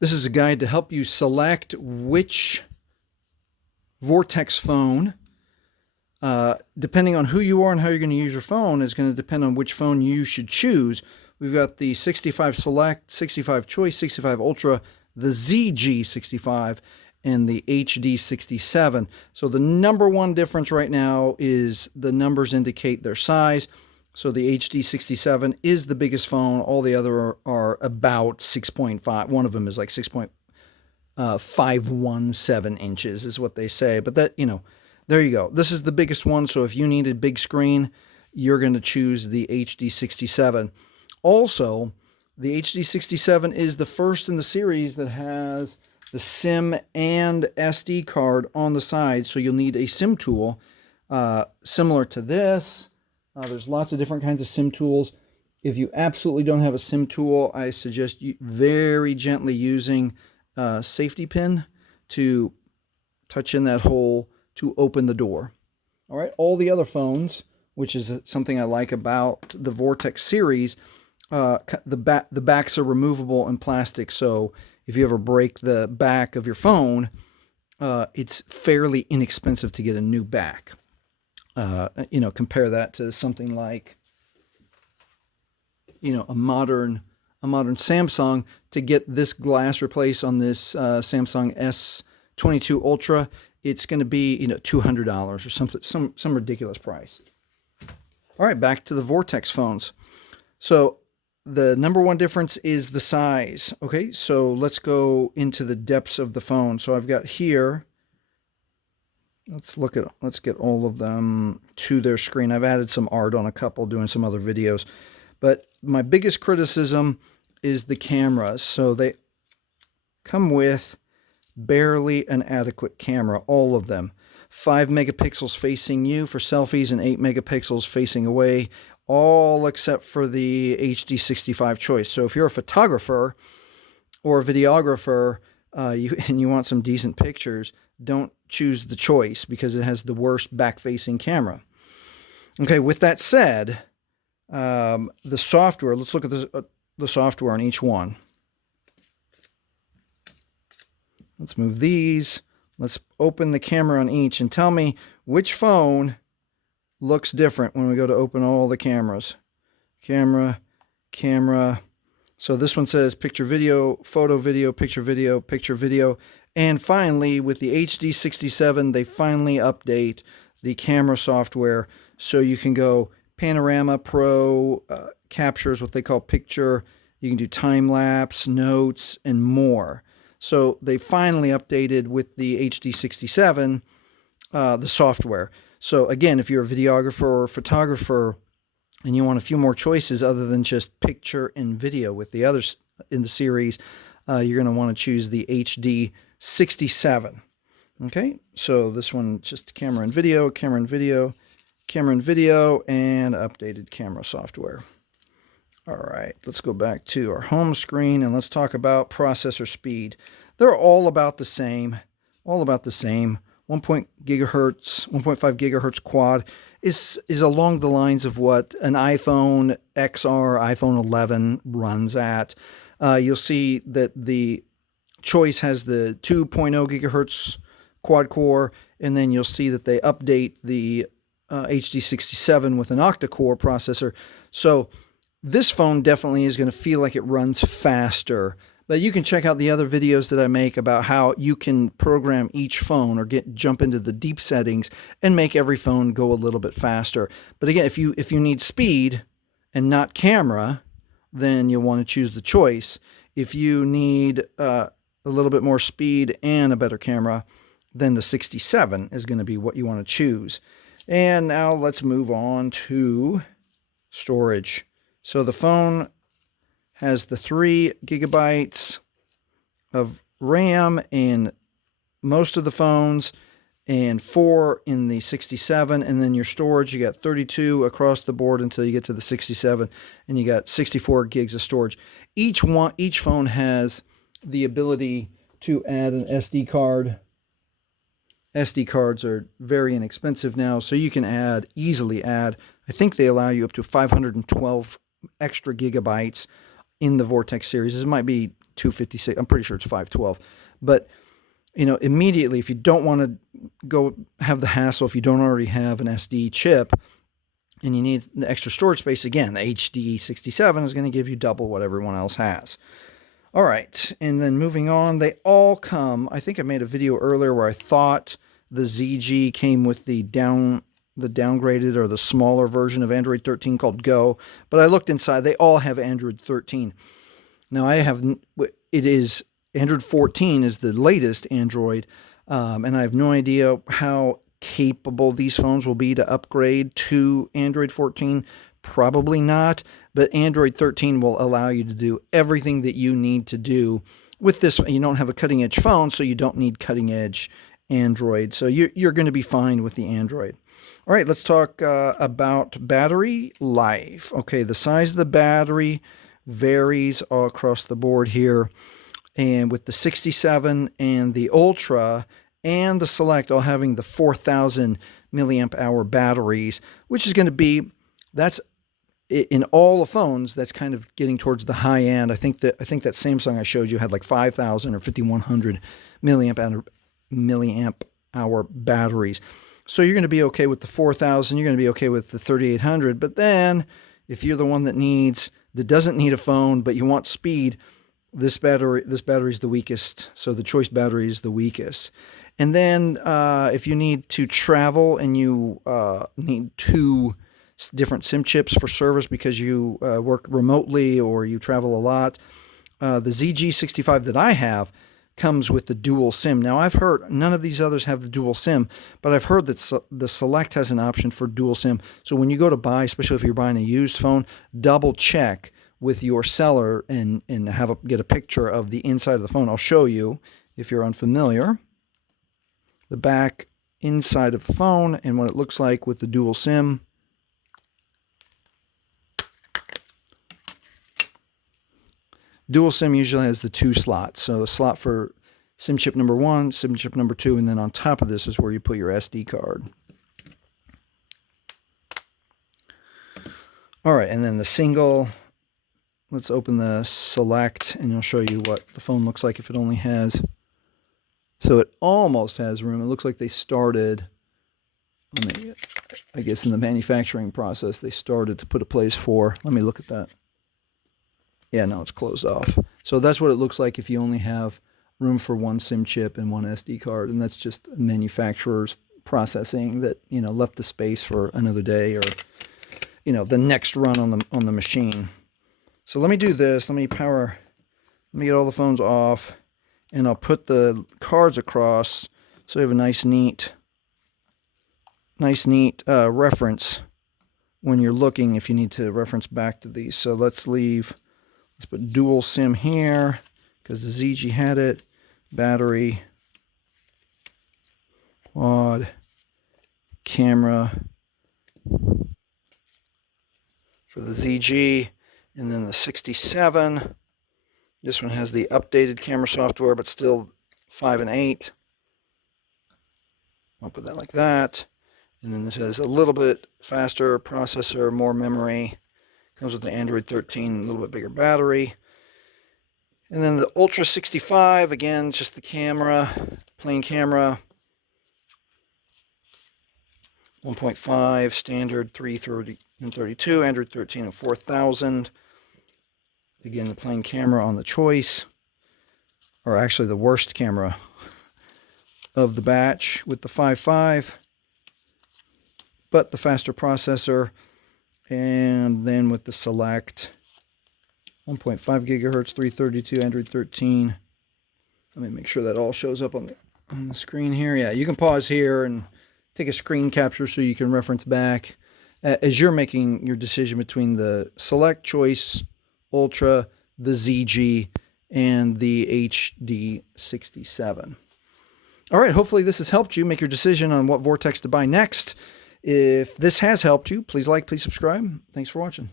This is a guide to help you select which Vortex phone. Depending on who you are and how you're going to use your phone is going to depend on which phone you should choose. We've got the 65 Select, 65 Choice, 65 Ultra, the ZG65, and the HD67. So the number one difference right now is the numbers indicate their size. So the HD67 is the biggest phone. All the other are about 6.5. One of them is like 6.517 inches is what they say. But that, there you go. This is the biggest one. So if you need a big screen, you're going to choose the HD67. Also, the HD67 is the first in the series that has the SIM and SD card on the side. So you'll need a SIM tool similar to this. There's lots of different kinds of SIM tools. If you absolutely don't have a SIM tool, I suggest you very gently using a safety pin to touch in that hole to open the door. All right, all the other phones, which is something I like about the Vortex series, the backs are removable in plastic. So if you ever break the back of your phone, it's fairly inexpensive to get a new back. Compare that to something like, a modern Samsung. To get this glass replaced on this Samsung S22 Ultra, it's going to be, $200 or something, some ridiculous price. All right, back to the Vortex phones. So the number one difference is the size. Okay, so let's go into the depths of the phone. So I've got here. Let's get all of them to their screen. I've added some art on a couple, doing some other videos. But my biggest criticism is the cameras. So they come with barely an adequate camera, all of them. 5 megapixels facing you for selfies and 8 megapixels facing away, all except for the HD65 Choice. So if you're a photographer or a videographer and you want some decent pictures, don't choose the Choice because it has the worst back-facing camera. Okay, with that said, the software, let's look at the software on each one. Let's move these. Let's open the camera on each and tell me which phone looks different when we go to open all the cameras. Camera. So this one says picture video, photo video, picture video, picture video. And finally, with the HD67, they finally update the camera software so you can go Panorama Pro, captures what they call picture. You can do time-lapse, notes, and more. So they finally updated with the HD67 the software. So again, if you're a videographer or a photographer and you want a few more choices other than just picture and video with the others in the series, you're going to want to choose the HD67. Okay, so this one just camera and video, and updated camera software. All right, let's go back to our home screen and let's talk about processor speed. They're all about the same, 1.5 gigahertz quad is along the lines of what an iPhone XR, iPhone 11 runs at. You'll see that the Choice has the 2.0 gigahertz quad core, and then you'll see that they update the HD67 with an octa-core processor. So this phone definitely is going to feel like it runs faster. But you can check out the other videos that I make about how you can program each phone or jump into the deep settings and make every phone go a little bit faster. But again, if you need speed and not camera, then you'll want to choose the Choice. If you need a little bit more speed and a better camera, then the 67 is going to be what you want to choose. And now let's move on to storage. So the phone has the 3 gigabytes of RAM in most of the phones and 4 in the 67, and then your storage, you got 32 across the board until you get to the 67, and you got 64 gigs of storage. Each phone has the ability to add an SD card. SD cards are very inexpensive now, so you can easily add, I think they allow you up to 512 extra gigabytes in the Vortex series. This might be 256. I'm pretty sure it's 512. But, immediately, if you don't want to go have the hassle, if you don't already have an SD chip and you need the extra storage space, again, the HD67 is going to give you double what everyone else has. All right, and then moving on, they all come, I think I made a video earlier where I thought the ZG came with the downgraded or the smaller version of Android 13 called Go, but I looked inside, they all have Android 13. Now Android 14 is the latest Android, and I have no idea how capable these phones will be to upgrade to Android 14. Probably not, but Android 13 will allow you to do everything that you need to do with this. You don't have a cutting-edge phone, so you don't need cutting-edge Android. So you're going to be fine with the Android. All right, let's talk about battery life. Okay, the size of the battery varies all across the board here. And with the 67 and the Ultra and the Select all having the 4,000 milliamp hour batteries, which is going to be, that's in all the phones, that's kind of getting towards the high end. I think that Samsung I showed you had like 5,000 or 5,100 milliamp hour batteries. So you're going to be okay with the 4,000. You're going to be okay with the 3,800. But then, if you're the one that doesn't need a phone but you want speed, this battery is the weakest. So the Choice battery is the weakest. And then if you need to travel and you need two different SIM chips for service because you work remotely or you travel a lot, the ZG65 that I have comes with the dual SIM. Now, I've heard none of these others have the dual SIM, but I've heard that the Select has an option for dual SIM. So when you go to buy, especially if you're buying a used phone, double check with your seller and get a picture of the inside of the phone. I'll show you, if you're unfamiliar, the back inside of the phone and what it looks like with the dual SIM. Dual SIM usually has the two slots. So a slot for SIM chip number 1, SIM chip number 2, and then on top of this is where you put your SD card. All right, and then the single. Let's open the Select, and I'll show you what the phone looks like if it only has. So it almost has room. It looks like they started, I guess in the manufacturing process, they started to put a place for. Let me look at that. Yeah, no, it's closed off. So that's what it looks like if you only have room for one SIM chip and one SD card, and that's just manufacturer's processing that, left the space for another day or, the next run on the machine. So let me do this. Let me get all the phones off, and I'll put the cards across so you have a nice neat reference when you're looking if you need to reference back to these. So let's put dual SIM here because the ZG had it. Battery, quad, camera for the ZG, and then the 67. This one has the updated camera software, but still 5 and 8. I'll put that like that. And then this has a little bit faster processor, more memory. Comes with the Android 13, a little bit bigger battery. And then the Ultra 65, again, just the camera, plain camera. 1.5, standard 330 and 32, Android 13 and 4000. Again, the plain camera on the Choice, or actually the worst camera of the batch with the 5.5, but the faster processor. And then with the Select, 1.5 gigahertz, 332, Android 13. Let me make sure that all shows up on the screen here. Yeah, you can pause here and take a screen capture so you can reference back as you're making your decision between the Select, Choice, Ultra, the ZG, and the HD67. All right, hopefully this has helped you make your decision on what Vortex to buy next. If this has helped you, please like, please subscribe. Thanks for watching.